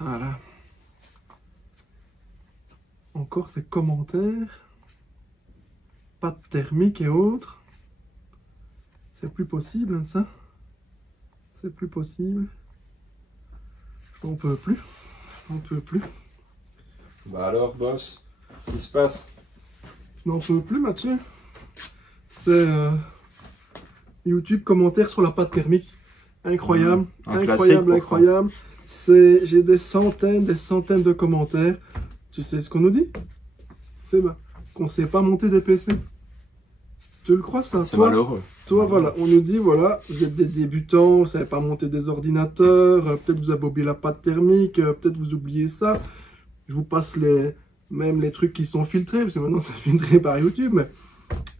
Voilà. Encore ces commentaires. Pâte thermique et autres. C'est plus possible, hein, ça. C'est plus possible. On peut plus. On peut plus. Bah alors, boss, qu'est-ce qui se passe? Je n'en peux plus, Mathieu. C'est YouTube commentaire sur la pâte thermique. Incroyable, incroyable, incroyable. J'ai des centaines de commentaires. Tu sais ce qu'on nous dit? C'est qu'on ne sait pas monter des PC. Tu le crois, ça? C'est malheureux. Toi, voilà, on nous dit, voilà, vous êtes des débutants, vous ne savez pas monter des ordinateurs, peut-être vous avez oublié la pâte thermique, peut-être vous oubliez ça. Je vous passe même les trucs qui sont filtrés, parce que maintenant c'est filtré par YouTube, mais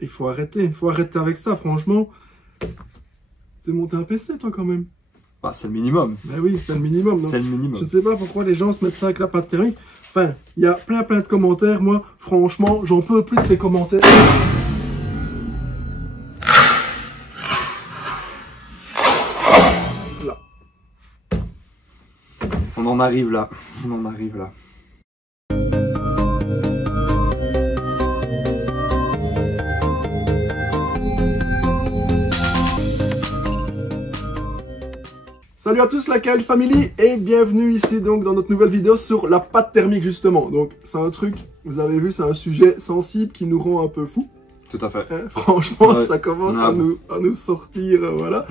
il faut arrêter avec ça, franchement. C'est monter un PC, toi, quand même. Bah, c'est le minimum. Ben oui, c'est le minimum. C'est le minimum. Je ne sais pas pourquoi les gens se mettent ça avec la pâte thermique. Enfin, il y a plein de commentaires. Moi, franchement, j'en peux plus de ces commentaires. Là. On en arrive là. On en arrive là. Salut à tous la KL Family et bienvenue ici donc dans notre nouvelle vidéo sur la pâte thermique justement. Donc c'est un truc, vous avez vu, c'est un sujet sensible qui nous rend un peu fous. Tout à fait. Hein, franchement, ouais, ça commence à nous sortir, voilà.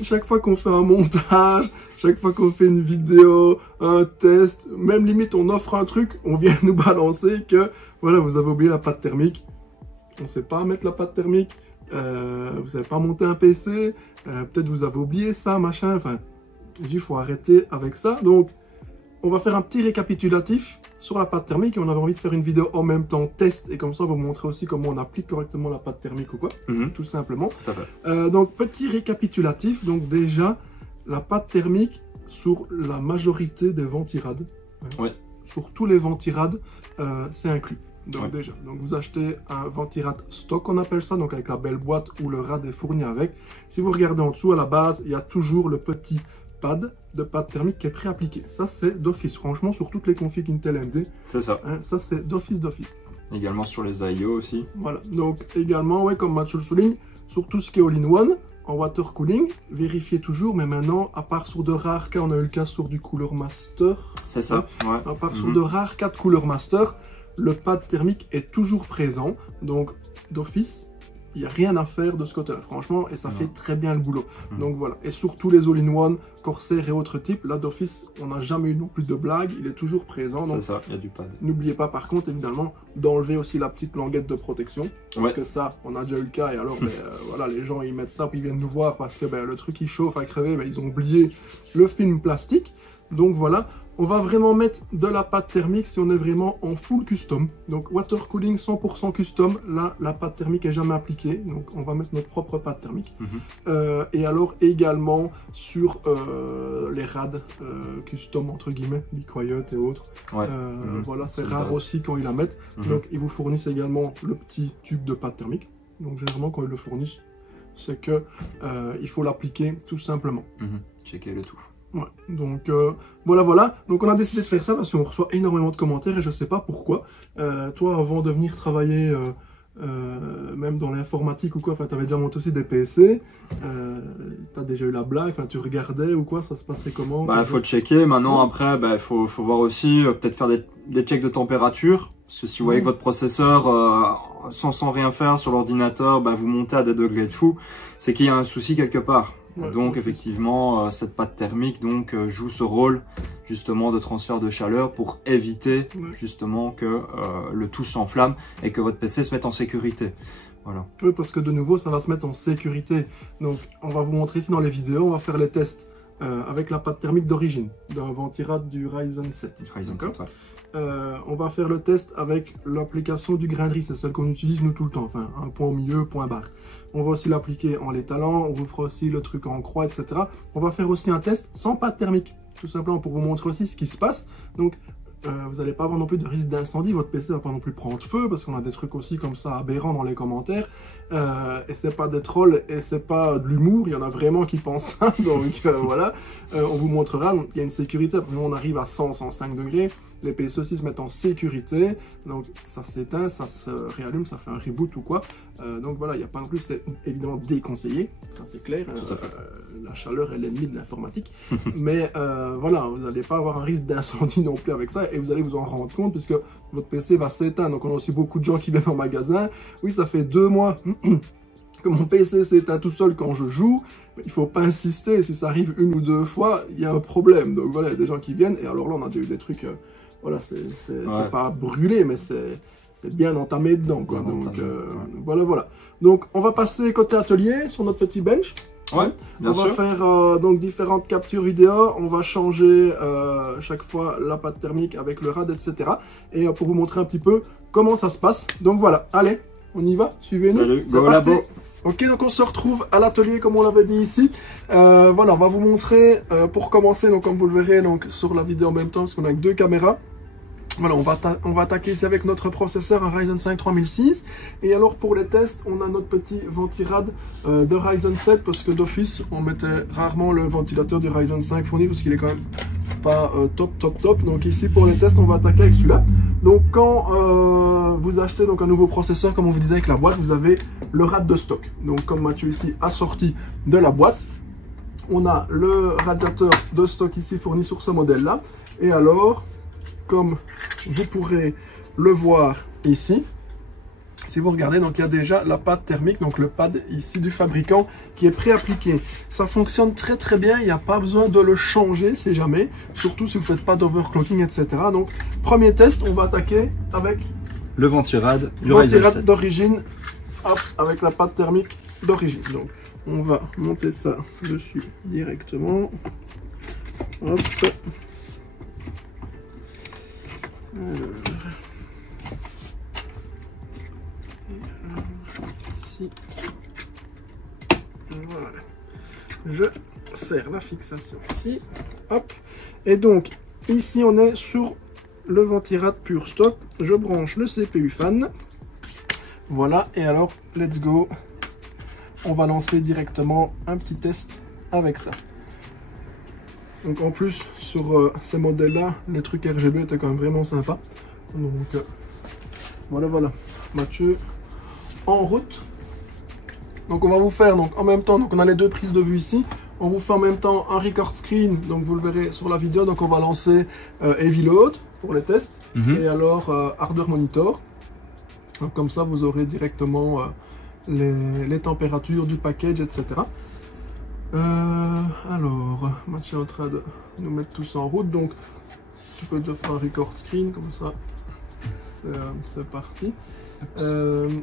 Chaque fois qu'on fait un montage, chaque fois qu'on fait une vidéo, un test, même limite on offre un truc, on vient nous balancer que voilà, vous avez oublié la pâte thermique. On ne sait pas mettre la pâte thermique. Vous savez pas monter un PC, peut-être vous avez oublié ça, machin, enfin, il faut arrêter avec ça. Donc, on va faire un petit récapitulatif sur la pâte thermique et on avait envie de faire une vidéo en même temps test et comme ça, on va vous montrer aussi comment on applique correctement la pâte thermique ou quoi, tout simplement. Tout à fait. Donc, petit récapitulatif, donc déjà, la pâte thermique sur la majorité des ventirades, ouais. Sur tous les ventirades, c'est inclus. Donc ouais. déjà, donc vous achetez un ventirad stock, on appelle ça, donc avec la belle boîte où le rad est fourni avec. Si vous regardez en dessous, à la base, il y a toujours le petit pad de pâte thermique qui est pré-appliqué. Ça, c'est d'office, franchement, sur toutes les configs Intel AMD. C'est ça. Hein, ça, c'est d'office. Également sur les IO aussi. Voilà, donc également, ouais, comme Mathieu le souligne, sur tout ce qui est all-in-one, en water cooling, vérifiez toujours, mais maintenant, à part sur de rares cas, on a eu le cas sur du Cooler Master. C'est ça, hein, ouais. À part sur de rares cas de Cooler Master, le pad thermique est toujours présent, donc d'office, il n'y a rien à faire de ce côté-là, franchement, et ça fait très bien le boulot. Donc voilà, et surtout les all-in-one, Corsair et autres types, là d'office, on n'a jamais eu non plus de blague, il est toujours présent. C'est ça, il y a du pad. N'oubliez pas par contre, évidemment, d'enlever aussi la petite languette de protection, parce que ça, on a déjà eu le cas, et alors, voilà, les gens, ils mettent ça, puis ils viennent nous voir, parce que le truc, il chauffe à crever, ils ont oublié le film plastique, donc voilà. On va vraiment mettre de la pâte thermique si on est vraiment en full custom. Donc water cooling 100% custom, là la pâte thermique est jamais appliquée. Donc on va mettre notre propre pâte thermique. Et alors également sur les rads custom entre guillemets, Be Quiet et autres. Ouais. Voilà, c'est rare aussi quand ils la mettent. Donc ils vous fournissent également le petit tube de pâte thermique. Donc généralement quand ils le fournissent, c'est que il faut l'appliquer tout simplement. Checker le tout. Ouais, donc voilà. Donc on a décidé de faire ça parce qu'on reçoit énormément de commentaires et je sais pas pourquoi. Toi, avant de venir travailler, même dans l'informatique ou quoi, tu avais déjà monté aussi des PC, tu as déjà eu la blague, tu regardais ou quoi, ça se passait comment? Bah, il faut checker. Maintenant, après, il faut voir aussi, peut-être faire des checks de température. Parce que si vous voyez que votre processeur, sans rien faire sur l'ordinateur, vous montez à des degrés de fou, c'est qu'il y a un souci quelque part. Ouais, donc effectivement, cette pâte thermique joue ce rôle justement de transfert de chaleur pour éviter justement que le tout s'enflamme et que votre PC se mette en sécurité. Voilà. Oui, parce que de nouveau, ça va se mettre en sécurité. Donc on va vous montrer ici dans les vidéos, on va faire les tests avec la pâte thermique d'origine, d'un ventirad du Ryzen 7. Ryzen 7, ouais. On va faire le test avec l'application du grain de riz, c'est celle qu'on utilise nous tout le temps, enfin un point au milieu, point barre. On va aussi l'appliquer en l'étalant, on vous fera aussi le truc en croix, etc. On va faire aussi un test sans pâte thermique, tout simplement pour vous montrer aussi ce qui se passe. Donc vous n'allez pas avoir non plus de risque d'incendie, votre PC va pas non plus prendre feu, parce qu'on a des trucs aussi comme ça aberrants dans les commentaires, et c'est pas des trolls, et c'est pas de l'humour, il y en a vraiment qui pensent ça, donc voilà, on vous montrera, il y a une sécurité, après on arrive à 100, 105 degrés, les PC aussi se mettent en sécurité, donc ça s'éteint, ça se réallume, ça fait un reboot ou quoi, donc voilà, il n'y a pas non plus, c'est évidemment déconseillé, ça c'est clair, la chaleur est l'ennemi de l'informatique, mais voilà, vous n'allez pas avoir un risque d'incendie non plus avec ça, et vous allez vous en rendre compte, puisque votre PC va s'éteindre, donc on a aussi beaucoup de gens qui viennent en magasin, oui ça fait 2 mois que mon PC s'éteint tout seul quand je joue, il ne faut pas insister, si ça arrive 1 ou 2 fois, il y a un problème, donc voilà, il y a des gens qui viennent, et alors là on a déjà eu des trucs, voilà, c'est pas brûlé, mais c'est bien entamé dedans, quoi, donc voilà. Donc on va passer côté atelier, sur notre petit bench. Ouais, bien sûr. On va faire donc différentes captures vidéo, on va changer chaque fois la pâte thermique avec le rad, etc. Et pour vous montrer un petit peu comment ça se passe. Donc voilà, allez, on y va, suivez-nous. Salut, go labo. Ok, donc on se retrouve à l'atelier comme on l'avait dit ici. Voilà, on va vous montrer pour commencer, donc comme vous le verrez donc, sur la vidéo en même temps, parce qu'on a que 2 caméras. Voilà, on va attaquer ici avec notre processeur, un Ryzen 5 3006. Et alors pour les tests, on a notre petit ventirad de Ryzen 7, parce que d'office, on mettait rarement le ventilateur du Ryzen 5 fourni, parce qu'il est quand même pas top. Donc ici pour les tests, on va attaquer avec celui-là. Donc quand vous achetez donc un nouveau processeur, comme on vous disait avec la boîte, vous avez le rad de stock. Donc comme Mathieu ici a sorti de la boîte, on a le radiateur de stock ici fourni sur ce modèle-là. Et alors, comme vous pourrez le voir ici, si vous regardez, donc il y a déjà la pâte thermique, donc le pad ici du fabricant qui est pré-appliqué. Ça fonctionne très bien, il n'y a pas besoin de le changer si jamais, surtout si vous ne faites pas d'overclocking, etc. Donc premier test, on va attaquer avec le ventirad du Ryzen 7 d'origine, avec la pâte thermique d'origine. Donc on va monter ça dessus directement. Hop. Ici, voilà, je serre la fixation ici, hop, et donc ici on est sur le ventirad pur stock, je branche le CPU fan, voilà, et alors let's go, on va lancer directement un petit test avec ça. Donc en plus sur ces modèles là, les trucs RGB étaient quand même vraiment sympas. Donc voilà, Mathieu en route. Donc on va vous faire donc en même temps, donc on a les 2 prises de vue ici. On vous fait en même temps un record screen, donc vous le verrez sur la vidéo. Donc on va lancer Heavy Load pour les tests et alors Ardeur Monitor. Donc, comme ça vous aurez directement les températures du package, etc. Alors, Mathieu est en train de nous mettre tous en route, donc tu peux déjà faire un record screen, comme ça, c'est parti.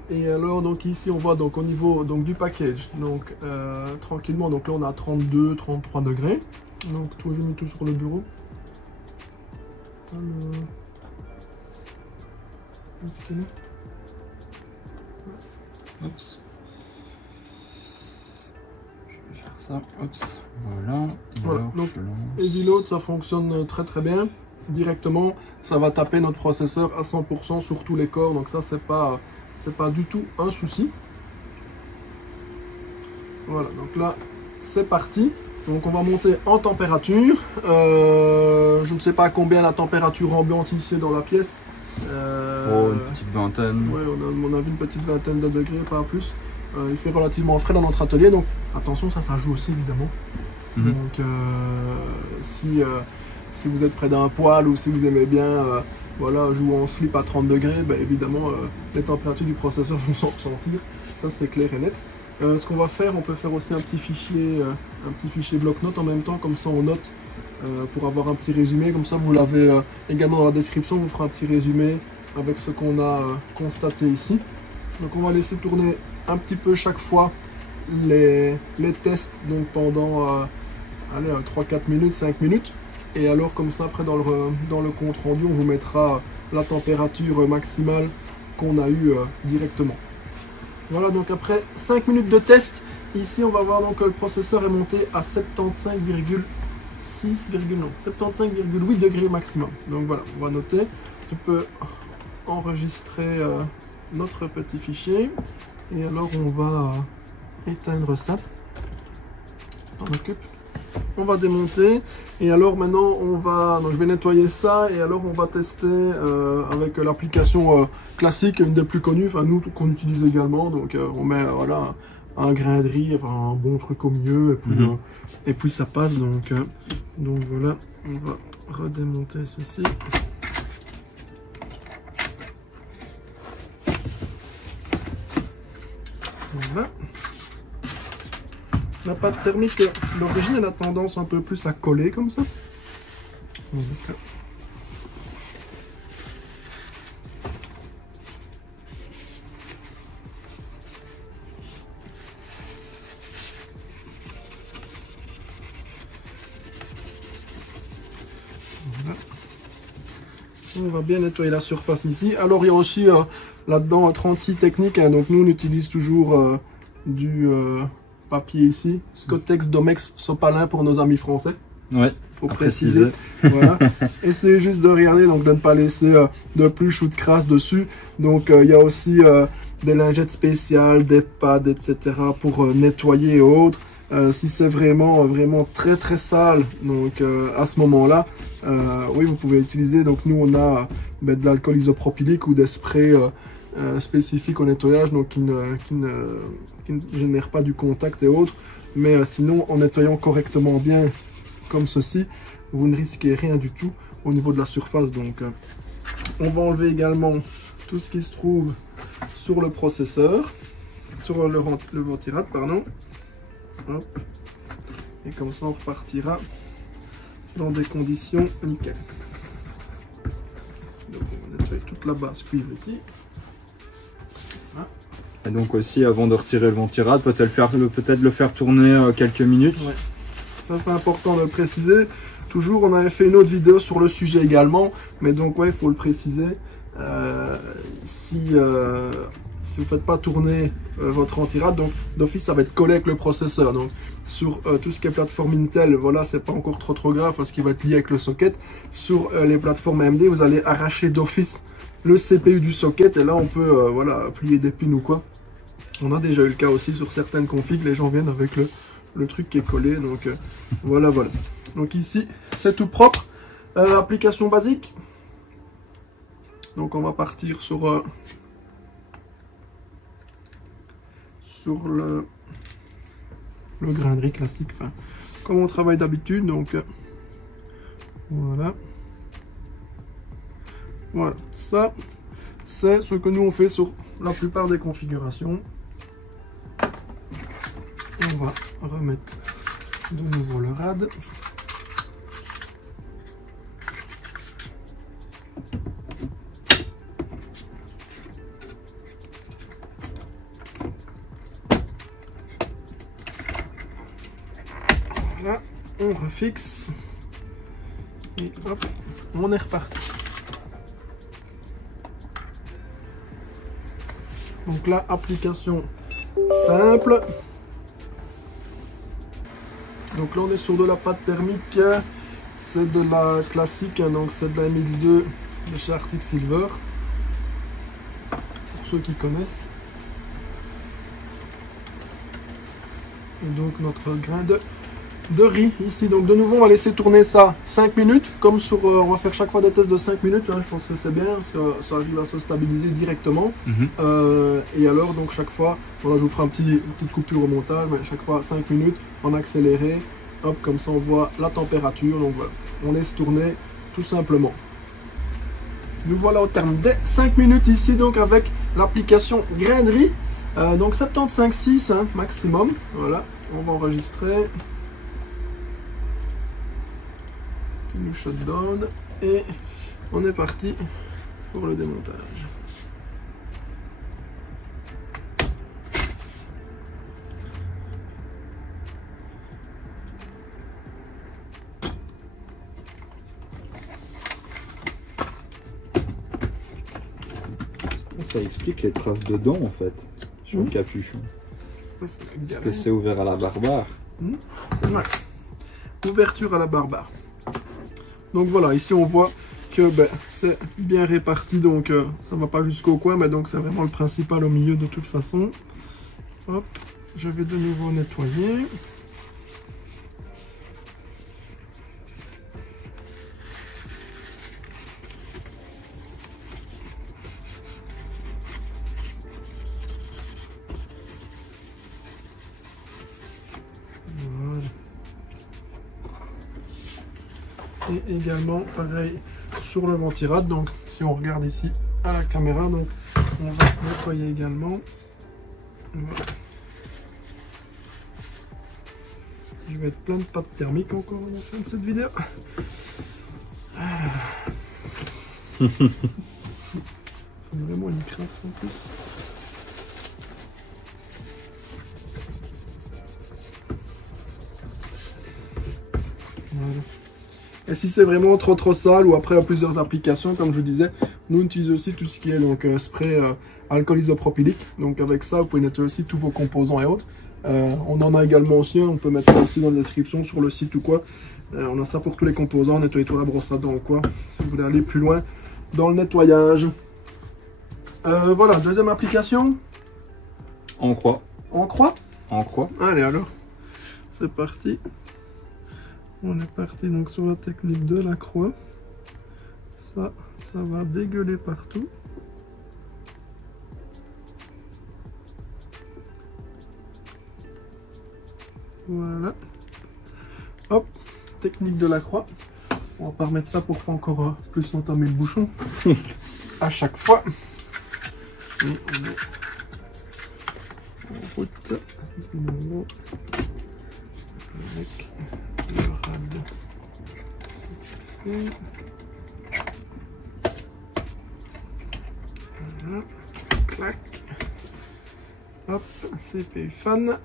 Et alors, donc ici, on voit donc au niveau donc, du package, donc tranquillement, donc là on a 32, 33 degrés, donc tout, j'ai mis tout sur le bureau. Oups. Ça, oups, voilà. Donc Heavy Load, ça fonctionne très bien. Directement, ça va taper notre processeur à 100% sur tous les corps, donc ça c'est pas du tout un souci. Voilà, donc là c'est parti. Donc on va monter en température. Je ne sais pas combien la température ambiante ici dans la pièce. Une petite vingtaine. Ouais, on a vu une petite vingtaine de degrés, pas plus. Il fait relativement frais dans notre atelier, donc attention, ça joue aussi évidemment. Donc si vous êtes près d'un poêle ou si vous aimez bien voilà, jouer en slip à 30 degrés, ben, évidemment les températures du processeur vont s'en ressentir, ça c'est clair et net. Ce qu'on va faire, on peut faire aussi un petit fichier bloc-notes en même temps, comme ça on note pour avoir un petit résumé, comme ça vous l'avez également dans la description, on vous fera un petit résumé avec ce qu'on a constaté ici. Donc on va laisser tourner un petit peu chaque fois les tests, donc pendant 3-4 minutes, 5 minutes, et alors comme ça après dans le compte rendu on vous mettra la température maximale qu'on a eu directement. Voilà, donc après 5 minutes de test, ici on va voir donc que le processeur est monté à 75,6 75,8 degrés maximum. Donc voilà, on va noter. Tu peux enregistrer notre petit fichier. Et alors on va éteindre ça. On occupe. On va démonter. Et alors maintenant on va. Donc je vais nettoyer ça. Et alors on va tester avec l'application classique, une des plus connues, enfin nous qu'on utilise également. Donc on met voilà un grain de riz, enfin, un bon truc au milieu. Et puis ça passe. Donc voilà, on va redémonter ceci. Voilà. La pâte thermique d'origine, elle a tendance un peu plus à coller comme ça. Voilà. On va bien nettoyer la surface ici. Alors il y a aussi là-dedans 36 techniques, hein. Donc nous on utilise toujours du papier ici, Scottex, Domex, Sopalin pour nos amis français. Ouais, faut préciser. Voilà. Essayez juste de regarder, donc de ne pas laisser de pluche ou de crasse dessus. Donc il y a aussi des lingettes spéciales, des pads, etc. pour nettoyer et autres. Si c'est vraiment très très sale, donc à ce moment-là, oui, vous pouvez utiliser. Donc nous on a de l'alcool isopropylique ou des sprays spécifiques au nettoyage, donc qui ne génèrent pas du contact et autres. Mais sinon, en nettoyant correctement bien comme ceci, vous ne risquez rien du tout au niveau de la surface. Donc on va enlever également tout ce qui se trouve sur le processeur, sur le ventirad, pardon. Hop. Et comme ça on repartira dans des conditions nickel. Donc on va nettoyer toute la base cuivre ici. Voilà. Et donc aussi, avant de retirer le ventirad, peut-être le faire tourner quelques minutes. Ouais. Ça c'est important de le préciser. Toujours, on avait fait une autre vidéo sur le sujet également, mais donc ouais, il faut le préciser. Si vous ne faites pas tourner votre ventirad, donc d'office ça va être collé avec le processeur. Donc sur tout ce qui est plateforme Intel, voilà, c'est pas encore trop grave parce qu'il va être lié avec le socket. Sur les plateformes AMD, vous allez arracher d'office le CPU du socket et là on peut voilà, plier des pins ou quoi. On a déjà eu le cas aussi sur certaines configs, les gens viennent avec le truc qui est collé. Donc voilà. Donc ici c'est tout propre. Application basique. Donc on va partir sur le grain de riz classique, enfin, comme on travaille d'habitude. Donc voilà, ça c'est ce que nous on fait sur la plupart des configurations. On va remettre de nouveau le rad. Là, on refixe et hop, on est reparti. Donc là, application simple. Donc là, on est sur de la pâte thermique. C'est de la classique, donc c'est de la MX2 de chez Arctic Silver. Pour ceux qui connaissent. Et donc notre grain de riz ici. Donc de nouveau on va laisser tourner ça 5 minutes comme sur on va faire chaque fois des tests de 5 minutes, hein, je pense que c'est bien parce que ça arrive à se stabiliser directement. Et alors donc chaque fois, voilà, je vous ferai une petite coupure au montage, mais chaque fois 5 minutes en accéléré, hop, comme ça on voit la température. Donc voilà, on laisse tourner tout simplement. Nous voilà au terme des 5 minutes ici, donc avec l'application grain de riz. Donc 75,6 hein, maximum. Voilà, on va enregistrer. Nous shutdown et on est parti pour le démontage. Ça explique les traces de dents en fait sur le capuchon. Parce que c'est ouvert à la barbare. Ouais. ouverture à la barbare. Donc voilà, ici on voit que ben, c'est bien réparti, donc ça va pas jusqu'au coin, mais donc c'est vraiment le principal au milieu de toute façon. Hop, je vais de nouveau nettoyer. Et également pareil sur le ventirad. Donc si on regarde ici à la caméra, donc on va nettoyer également. Voilà. Je vais être plein de pâte thermique encore à la fin de cette vidéo. C'est vraiment une crasse en plus. Voilà. Et si c'est vraiment trop sale ou après plusieurs applications, comme je vous disais, nous on utilise aussi tout ce qui est donc spray alcool isopropylique. Donc avec ça, vous pouvez nettoyer aussi tous vos composants et autres. On en a également aussi, on peut mettre ça aussi dans la description sur le site ou quoi. On a ça pour tous les composants, nettoyer tout la brosse à dents ou quoi, si vous voulez aller plus loin dans le nettoyage. Voilà, deuxième application. En croix. En croix. En croix. Allez alors, c'est parti. On est parti donc sur la technique de la croix. Ça va dégueuler partout. Voilà. Hop, technique de la croix. On va pas remettre ça pour pas encore plus entamer le bouchon. À chaque fois. Et on est en route. Avec le rad. C'est ici. Voilà. Clac. Hop, CPU fan.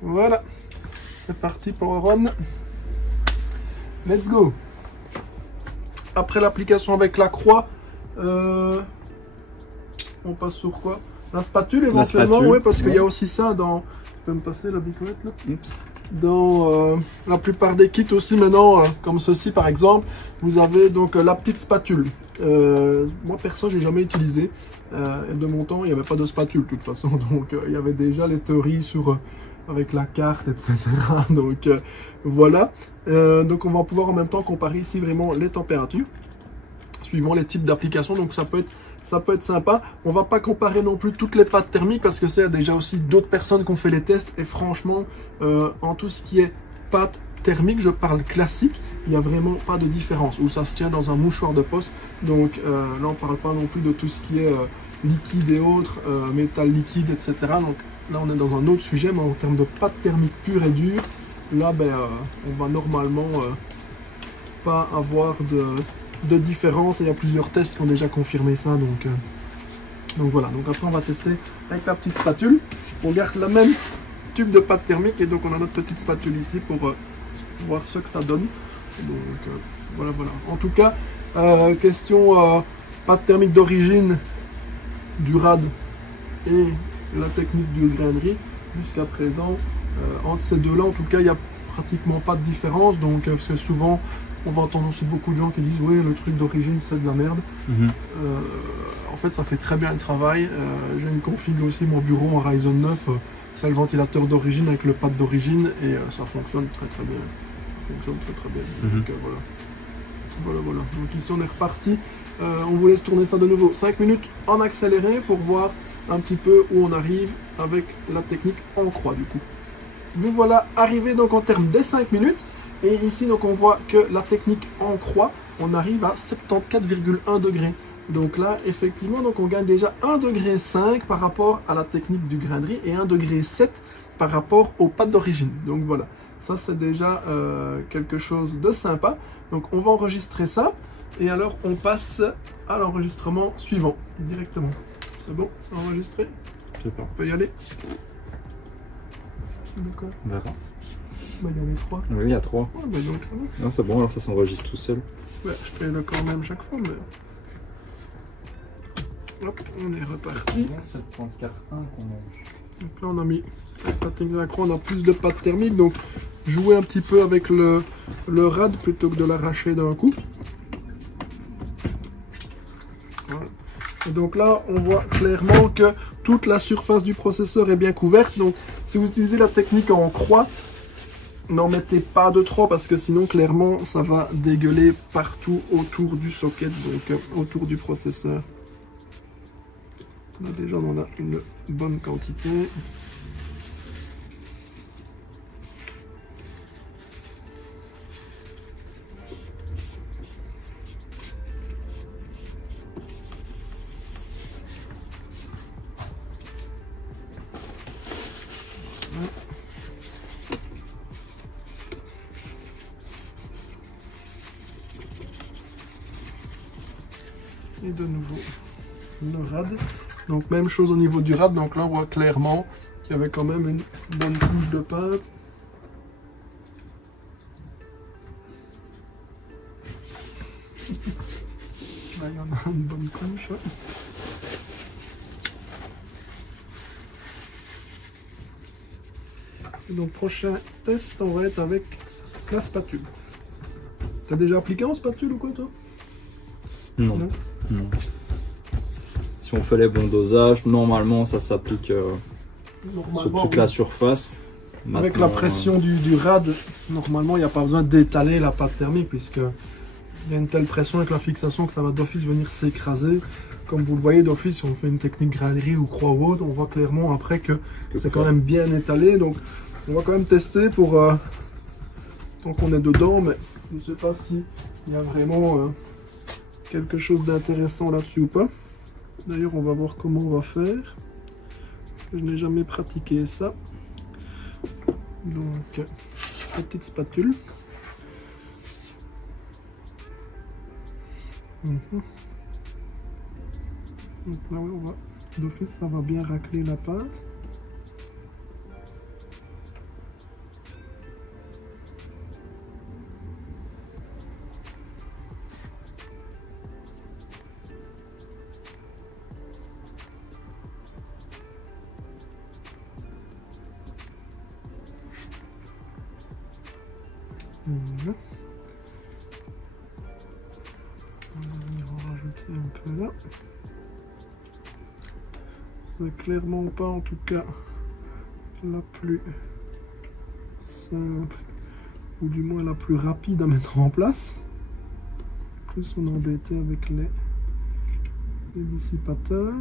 Voilà. C'est parti pour Ron. Let's go. Après l'application avec la croix, on passe sur quoi? La spatule éventuellement, oui, parce qu'il y a aussi ça dans... Tu peux me passer la bicoette là? Oups. Dans la plupart des kits aussi maintenant, comme ceci par exemple, vous avez donc la petite spatule. Moi perso, j'ai jamais utilisé. Et de mon temps, il n'y avait pas de spatule de toute façon, donc il y avait déjà les théories sur avec la carte, etc. Donc voilà. Donc on va pouvoir en même temps comparer ici vraiment les températures suivant les types d'applications. Donc ça peut être sympa. On va pas comparer non plus toutes les pâtes thermiques parce que c'est déjà aussi d'autres personnes qui ont fait les tests et franchement en tout ce qui est pâte thermique, je parle classique, il n'y a vraiment pas de différence où ça se tient dans un mouchoir de poste. Donc là on parle pas non plus de tout ce qui est liquide et autres, métal liquide, etc. Donc là on est dans un autre sujet, mais en termes de pâte thermique pure et dure, là ben, on va normalement pas avoir de différence, et il y a plusieurs tests qui ont déjà confirmé ça, donc voilà. Donc après on va tester avec la petite spatule. On garde la même tube de pâte thermique et donc on a notre petite spatule ici pour voir ce que ça donne. Donc voilà. En tout cas, question pâte thermique d'origine du rad et la technique du grainerie, jusqu'à présent entre ces deux là en tout cas il n'y a pratiquement pas de différence. Donc parce que souvent on va entendre aussi beaucoup de gens qui disent oui le truc d'origine c'est de la merde. En fait ça fait très bien le travail. J'ai une config aussi mon bureau en Ryzen 9, c'est le ventilateur d'origine avec le pad d'origine et ça fonctionne très bien. Donc voilà. Donc ici on est reparti. On vous laisse tourner ça de nouveau 5 minutes en accéléré pour voir un petit peu où on arrive avec la technique en croix du coup. Nous voilà arrivés donc en termes des 5 minutes. Et ici, donc, on voit que la technique en croix, on arrive à 74,1 degrés. Donc là, effectivement, donc on gagne déjà 1,5 degré par rapport à la technique du grainerie et 1,7 degré par rapport aux pâtes d'origine. Donc voilà, ça c'est déjà quelque chose de sympa. Donc on va enregistrer ça. Et alors, on passe à l'enregistrement suivant, directement. C'est bon, c'est enregistré? Je sais pas. On peut y aller? D'accord. On verra. Bah, il y en a 3. Oui, il y a 3. Ouais, bah donc ça va. Non, c'est bon, alors ça s'enregistre tout seul. Ouais, je fais le quand même chaque fois, mais... Hop, on est reparti. C'est 34.1 qu'on a eu. Donc là, on a mis Avec la technique de la croix, on a plus de pâte thermique, donc jouer un petit peu avec le rad plutôt que de l'arracher d'un coup. Voilà. Et donc là, on voit clairement que toute la surface du processeur est bien couverte. Donc si vous utilisez la technique en croix, n'en mettez pas de trop parce que sinon clairement ça va dégueuler partout autour du socket, donc autour du processeur. Là déjà on en a une bonne quantité. Et de nouveau le rad. Donc même chose au niveau du rad. Donc là on voit clairement qu'il y avait quand même une bonne couche de pâte. Là il y en a une bonne couche. Et donc prochain test on va être avec la spatule. T'as déjà appliqué en spatule ou quoi toi? Non. Non. Si on fait les bons dosages, normalement ça s'applique sur toute la surface. Maintenant, avec la pression du rad, normalement il n'y a pas besoin d'étaler la pâte thermique puisque il y a une telle pression avec la fixation que ça va d'office venir s'écraser. Comme vous le voyez d'office, si on fait une technique graillerie ou croix ou autre, on voit clairement après que c'est quand même bien étalé. Donc on va quand même tester pour tant qu'on est dedans, mais je ne sais pas s'il y a vraiment quelque chose d'intéressant là-dessus ou pas. D'ailleurs, on va voir comment on va faire. Je n'ai jamais pratiqué ça. Donc, petite spatule. Donc là, oui, on va d'office, ça va bien racler la pâte. Voilà. On va venir en rajouter un peu là. C'est clairement pas en tout cas la plus simple ou du moins la plus rapide à mettre en place. Plus on est embêté avec les dissipateurs.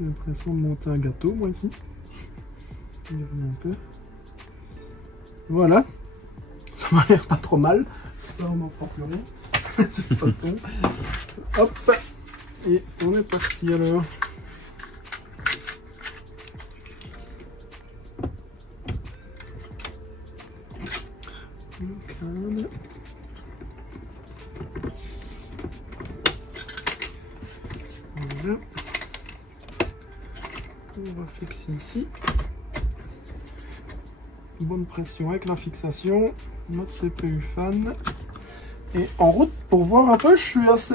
J'ai l'impression de monter un gâteau, moi, ici. Un peu. Voilà. Ça m'a l'air pas trop mal. Ça, on n'en prend plus rien. De toute façon. Hop. Et on est parti, alors. Voilà. On va fixer ici. Bonne pression avec la fixation. Notre CPU fan. Et en route pour voir un peu, je suis assez...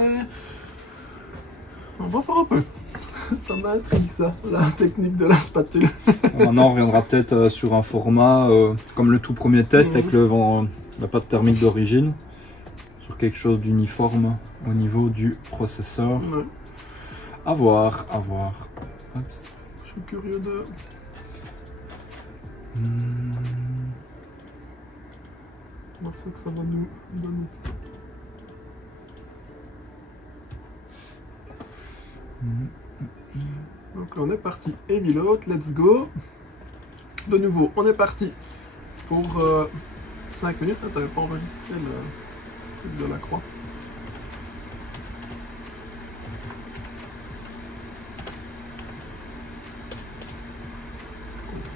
On va voir un peu. Ça m'intrigue ça, la technique de la spatule. Maintenant on reviendra peut-être sur un format comme le tout premier test avec la pâte thermique d'origine. Sur quelque chose d'uniforme au niveau du processeur. Ouais. À voir, à voir. Oups. Je suis curieux de... voir ce que ça va nous donner. Donc là on est parti, heavy load, let's go. De nouveau, on est parti pour 5 minutes. T'avais pas enregistré le truc de la croix.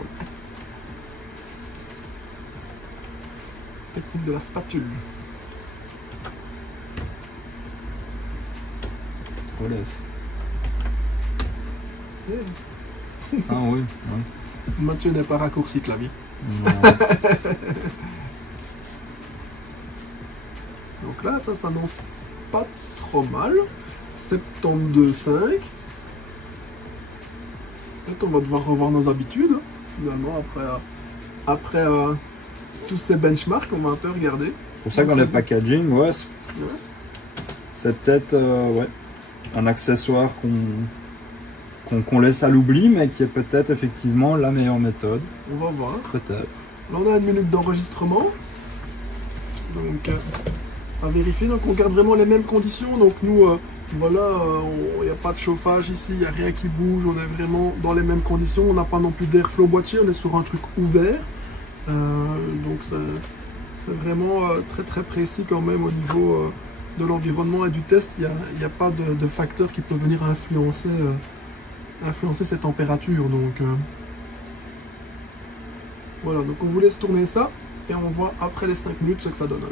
CTRL S. Technique de la spatule. Relaisse. passer. Ah oui. Mathieu n'est pas raccourci clavier. Donc là, ça s'annonce pas trop mal. 72,5. Peut-être on va devoir revoir nos habitudes. Finalement, après tous ces benchmarks, on va un peu regarder. C'est pour ça qu'on est packaging, ouais. C'est peut-être un accessoire qu'on laisse à l'oubli, mais qui est peut-être effectivement la meilleure méthode. On va voir. Peut-être. Là, on a une minute d'enregistrement. Donc, à vérifier. Donc, on garde vraiment les mêmes conditions. Donc, nous, voilà, il n'y a pas de chauffage ici, il n'y a rien qui bouge. On est vraiment dans les mêmes conditions. On n'a pas non plus d'airflow boîtier. On est sur un truc ouvert. Donc, c'est vraiment très très précis quand même au niveau de l'environnement et du test. Il n'y a pas de facteur qui peut venir influencer ces températures. Donc voilà, donc on vous laisse tourner ça et on voit après les 5 minutes ce que ça donne.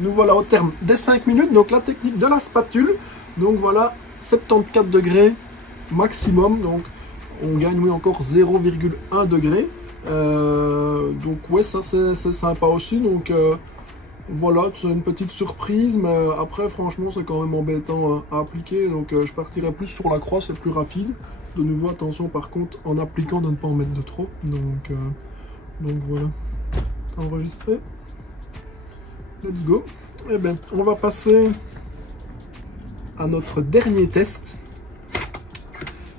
Nous voilà au terme des 5 minutes. Donc la technique de la spatule. Donc voilà, 74 degrés maximum. Donc on gagne oui, encore 0,1 degré. Donc ouais, ça c'est sympa aussi. Donc voilà, c'est une petite surprise, mais après franchement c'est quand même embêtant à appliquer. Donc je partirai plus sur la croix, c'est plus rapide. De nouveau attention par contre en appliquant de ne pas en mettre de trop. Donc voilà, c'est enregistré. Let's go. Et bien on va passer à notre dernier test.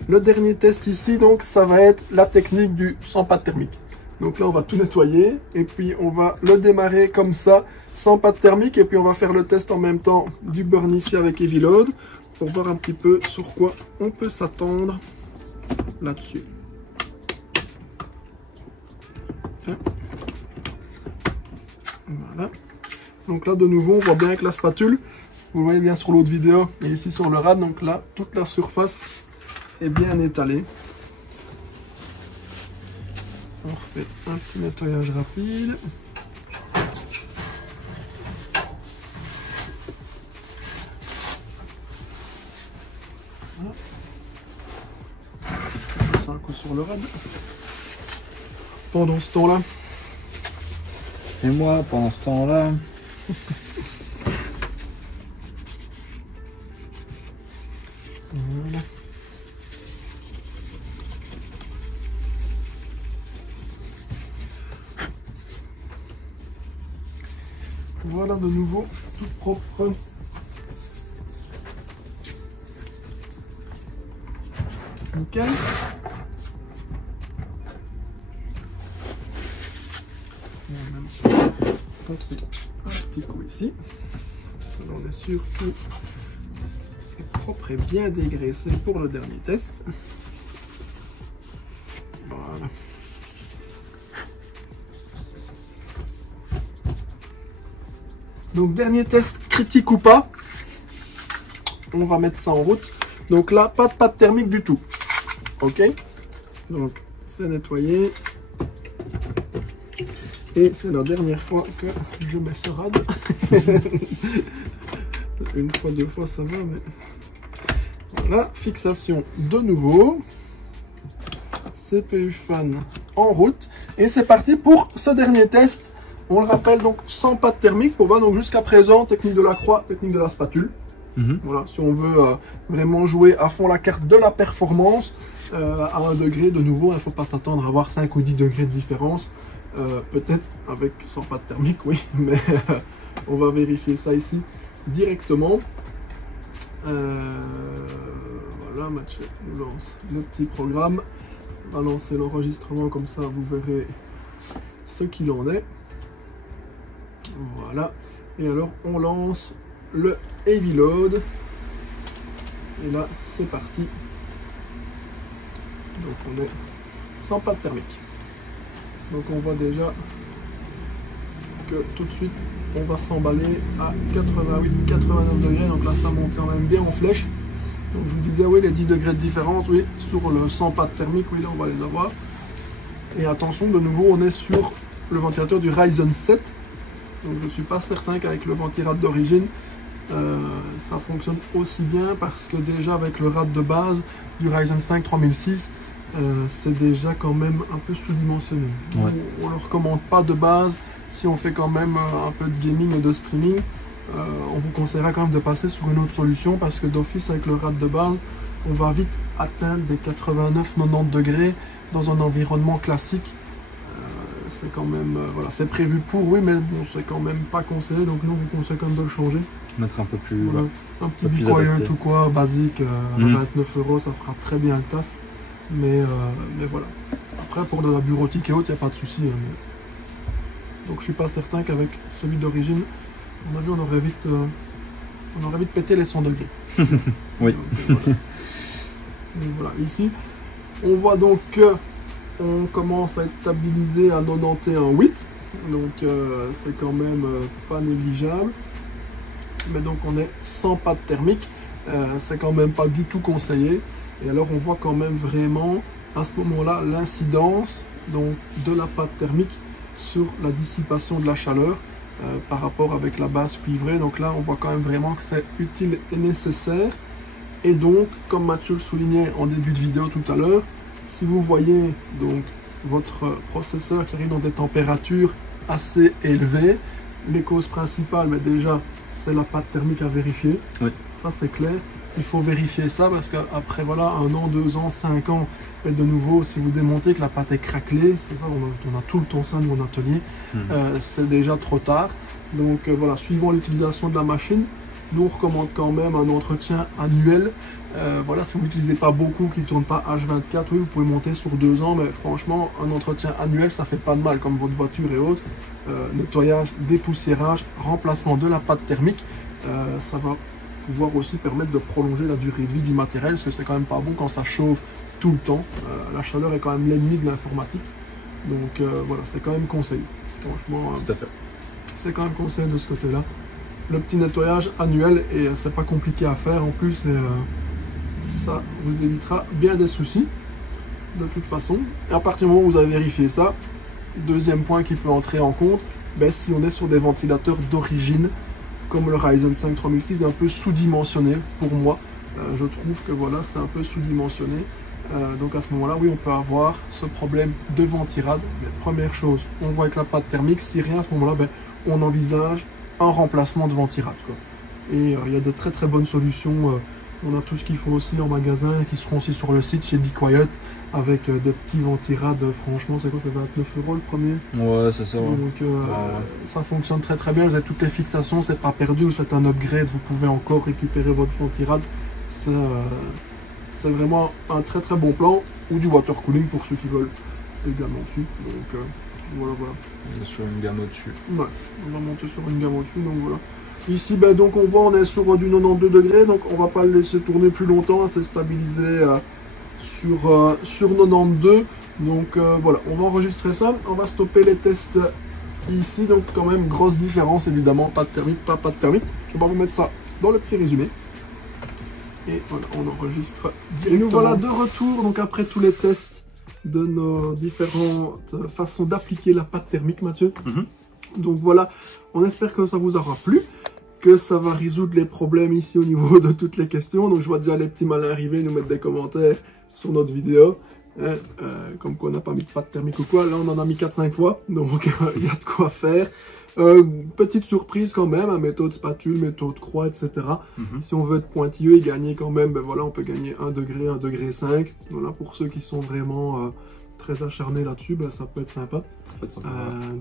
Le dernier test ici, donc, ça va être la technique du sans pâte thermique. Donc là, on va tout nettoyer et puis on va le démarrer comme ça, sans pâte thermique. Et puis on va faire le test en même temps du burn ici avec Heavy Load pour voir un petit peu sur quoi on peut s'attendre là-dessus. Voilà. Donc là, de nouveau, on voit bien avec la spatule. Vous le voyez bien sur l'autre vidéo et ici sur le rad. Donc là, toute la surface est bien étalé. On refait un petit nettoyage rapide. Voilà. On passe un coup sur le rad. Pendant ce temps-là. Et moi, pendant ce temps-là. Voilà. Voilà, de nouveau, tout propre. Nickel. On va même passer un petit coup ici. Ça, on est sûr tout est propre et bien dégraissé pour le dernier test. Voilà. Donc dernier test, critique ou pas, on va mettre ça en route. Donc là, pas de pâte thermique du tout. Ok, donc c'est nettoyé. Et c'est la dernière fois que je mets ce rad. Une fois, deux fois ça va, mais voilà, fixation de nouveau. CPU fan en route. Et c'est parti pour ce dernier test. On le rappelle donc sans pâte thermique pour voir donc jusqu'à présent technique de la croix, technique de la spatule. Voilà, si on veut vraiment jouer à fond la carte de la performance à 1 degré de nouveau, il ne faut pas s'attendre à avoir 5 ou 10 degrés de différence. Peut-être avec sans pâte thermique, oui, mais on va vérifier ça ici directement. Voilà, Mathieu nous lance le petit programme. On va lancer l'enregistrement comme ça, vous verrez ce qu'il en est. Voilà, et alors on lance le Heavy Load et là c'est parti. Donc on est sans pâte thermique, donc on voit déjà que tout de suite on va s'emballer à 88-89 degrés. Donc là ça monte quand même bien en flèche. Donc je vous disais oui, les 10 degrés de différence, oui, sur le sans pâte thermique, oui, là on va les avoir. Et attention, de nouveau on est sur le ventilateur du Ryzen 7. Donc je ne suis pas certain qu'avec le ventirad d'origine, ça fonctionne aussi bien parce que déjà avec le RAD de base du Ryzen 5 3006, c'est déjà quand même un peu sous-dimensionné. Ouais. On ne le recommande pas de base si on fait quand même un peu de gaming et de streaming. On vous conseillera quand même de passer sur une autre solution parce que d'office avec le RAD de base, on va vite atteindre des 89-90 degrés dans un environnement classique. C'est quand même, voilà, c'est prévu pour, oui, mais bon, c'est quand même pas conseillé, donc nous on vous conseille quand même de le changer. Mettre un peu plus... Voilà. Un petit Be Quiet ou quoi, basique, 29 €, ça fera très bien le taf. Mais voilà. Après, pour de la bureautique et autres, il n'y a pas de souci. Hein, mais... Donc je suis pas certain qu'avec celui d'origine, à mon avis, on aurait vite pété les 100 degrés. Oui. Donc, voilà. Donc, voilà. Ici, on voit donc que on commence à être stabilisé à 91,8. Donc c'est quand même pas négligeable. Mais donc on est sans pâte thermique. C'est quand même pas du tout conseillé. Et alors on voit quand même vraiment à ce moment-là l'incidence donc de la pâte thermique sur la dissipation de la chaleur par rapport avec la base cuivrée. Donc là on voit quand même vraiment que c'est utile et nécessaire. Et donc comme Mathieu le soulignait en début de vidéo tout à l'heure, si vous voyez donc votre processeur qui arrive dans des températures assez élevées, les causes principales, mais déjà c'est la pâte thermique à vérifier. Oui. Ça c'est clair. Il faut vérifier ça parce qu'après voilà 1 an, 2 ans, 5 ans, et de nouveau si vous démontez que la pâte est craquelée, c'est ça, on a tout le temps ça de mon atelier, c'est déjà trop tard. Donc voilà, suivant l'utilisation de la machine, nous on recommande quand même un entretien annuel. Voilà, si vous n'utilisez pas beaucoup, qui ne tourne pas H24, oui, vous pouvez monter sur 2 ans, mais franchement, un entretien annuel, ça fait pas de mal, comme votre voiture et autres. Nettoyage, dépoussiérage, remplacement de la pâte thermique, ça va pouvoir aussi permettre de prolonger la durée de vie du matériel, parce que c'est quand même pas bon quand ça chauffe tout le temps. La chaleur est quand même l'ennemi de l'informatique, donc voilà, c'est quand même conseillé. Franchement, tout à fait. C'est quand même conseillé de ce côté-là. Le petit nettoyage annuel, et c'est pas compliqué à faire en plus, et ça vous évitera bien des soucis de toute façon. Et à partir du moment où vous avez vérifié ça, deuxième point qui peut entrer en compte, ben, si on est sur des ventilateurs d'origine comme le Ryzen 5 3006 est un peu sous-dimensionné pour moi, je trouve que voilà, c'est un peu sous-dimensionné, donc à ce moment là oui, on peut avoir ce problème de ventirad. Mais première chose, on voit avec la pâte thermique, si rien à ce moment là, ben, on envisage un remplacement de ventirad, quoi. Et il y a de très très bonnes solutions. On a tout ce qu'il faut aussi en magasin, qui seront aussi sur le site chez Be Quiet, avec des petits ventirades. Franchement, c'est quoi, c'est 29 € le premier? Ouais, c'est ça. Ouais. Donc ça fonctionne très très bien. Vous avez toutes les fixations, c'est pas perdu. Vous faites un upgrade, vous pouvez encore récupérer votre ventirade. C'est vraiment un très très bon plan. Ou du water cooling pour ceux qui veulent également dessus. Donc voilà. On est sur une gamme au-dessus. Ouais, on va monter sur une gamme au-dessus. Donc voilà. Ici, ben, donc on voit, on est sur du 92 degrés, donc on va pas le laisser tourner plus longtemps, c'est stabilisé sur 92. Donc voilà, on va enregistrer ça, on va stopper les tests ici, donc quand même grosse différence évidemment, pas de thermique, pas de thermique. On va vous mettre ça dans le petit résumé. Et voilà, on enregistre directement. Et nous voilà de retour, donc après tous les tests de nos différentes façons d'appliquer la pâte thermique, Mathieu. Donc voilà, on espère que ça vous aura plu, que ça va résoudre les problèmes ici au niveau de toutes les questions. Donc je vois déjà les petits malins arriver, nous mettre des commentaires sur notre vidéo, hein, comme quoi on n'a pas mis de pâte thermique ou quoi. Là on en a mis 4-5 fois, donc il y a de quoi faire. Petite surprise quand même, hein, méthode spatule, méthode croix, etc. Si on veut être pointilleux et gagner quand même, ben voilà, on peut gagner 1 degré, 1,5 degré. Voilà, pour ceux qui sont vraiment très acharnés là-dessus, ben, ça peut être sympa.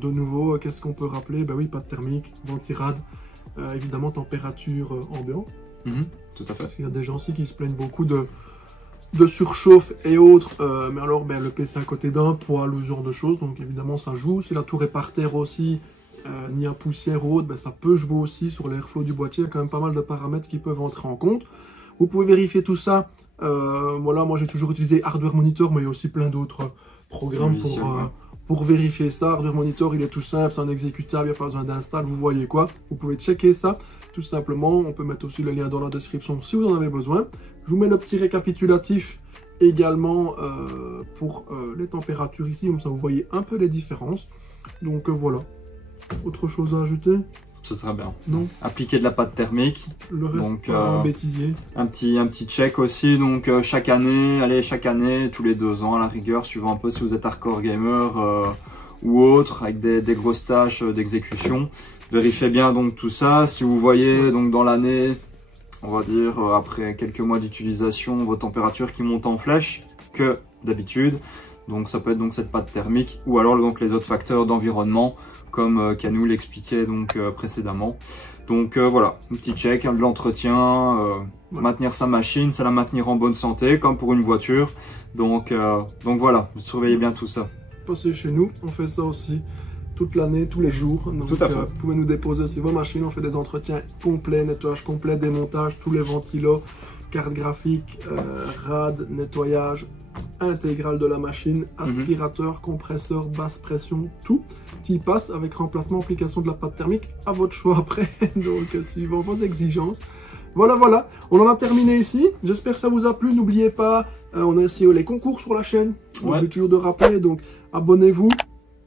De nouveau, qu'est-ce qu'on peut rappeler? Ben oui, pâte thermique, ventirade, évidemment température ambiante. Tout à fait. Il y a des gens aussi qui se plaignent beaucoup de surchauffe et autres, mais alors ben, le PC à côté d'un poêle ou ce genre de choses, donc évidemment ça joue. Si la tour est par terre aussi, ni à poussière ou autre, ben, ça peut jouer aussi sur l'airflow du boîtier. Il y a quand même pas mal de paramètres qui peuvent entrer en compte. Vous pouvez vérifier tout ça. Voilà, moi j'ai toujours utilisé Hardware Monitor, mais il y a aussi plein d'autres programmes pour vérifier ça. Hardware Monitor, il est tout simple, c'est un exécutable, il n'y a pas besoin d'install, vous voyez quoi. Vous pouvez checker ça, tout simplement. On peut mettre aussi le lien dans la description si vous en avez besoin. Je vous mets le petit récapitulatif également pour les températures ici, comme ça vous voyez un peu les différences. Donc voilà. Autre chose à ajouter? C'est très bien. Non. Appliquer de la pâte thermique. Le reste, Donc, pas un bêtisier. Un petit check aussi, donc chaque année, tous les 2 ans à la rigueur, suivant un peu si vous êtes hardcore gamer ou autre, avec des grosses tâches d'exécution. Vérifiez bien donc tout ça. Si vous voyez donc dans l'année, on va dire après quelques mois d'utilisation, vos températures qui montent en flèche que d'habitude, donc ça peut être donc cette pâte thermique ou alors donc les autres facteurs d'environnement comme Canou l'expliquait donc précédemment. Donc voilà, un petit check, de l'entretien, maintenir sa machine, c'est la maintenir en bonne santé comme pour une voiture. Donc voilà, vous surveillez bien tout ça. Passez chez nous, on fait ça aussi toute l'année, tous les jours. Donc, tout à fait. Vous pouvez nous déposer aussi vos machines, on fait des entretiens complets, nettoyage complet, démontage, tous les ventilos, carte graphique, rad, nettoyage intégral de la machine, aspirateur, compresseur, basse pression, tout y passe avec remplacement, application de la pâte thermique à votre choix après, donc suivant vos exigences. Voilà, on en a terminé ici, j'espère que ça vous a plu, n'oubliez pas, on a aussi les concours sur la chaîne, n'oubliez toujours de rappeler, donc abonnez-vous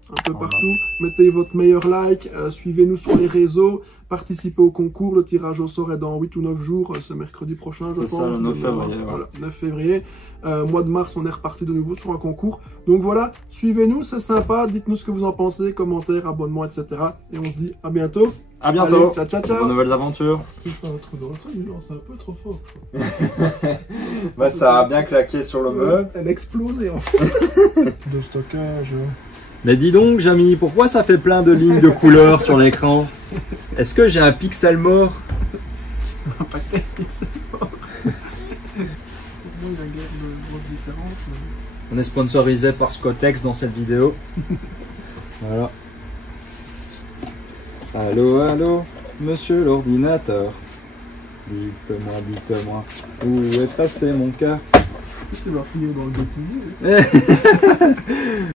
un peu partout, mettez votre meilleur like, suivez-nous sur les réseaux, participez au concours, le tirage au sort est dans 8 ou 9 jours, c'est mercredi prochain je pense. C'est ça, le 9 février. Voilà, 9 février. Mois de mars, on est reparti de nouveau sur un concours. Donc voilà, suivez-nous, c'est sympa, dites-nous ce que vous en pensez, commentaires, abonnements, etc. Et on se dit à bientôt. À bientôt. Allez, ciao. Bonnes nouvelles aventures. C'est un peu trop fort. Bah ça a bien claqué sur le meuble. Elle a explosé en fait. De stockage. Mais dis donc, Jamy, pourquoi ça fait plein de lignes de couleurs sur l'écran? Est-ce que j'ai un pixel mort? Un paquet de pixels morts. Il y a guère de grosses différences. Mais... On est sponsorisé par Scotex dans cette vidéo. Voilà. Allô, monsieur l'ordinateur. Dites-moi, où est passé mon cœur? Tu vas finir dans le bêtisier.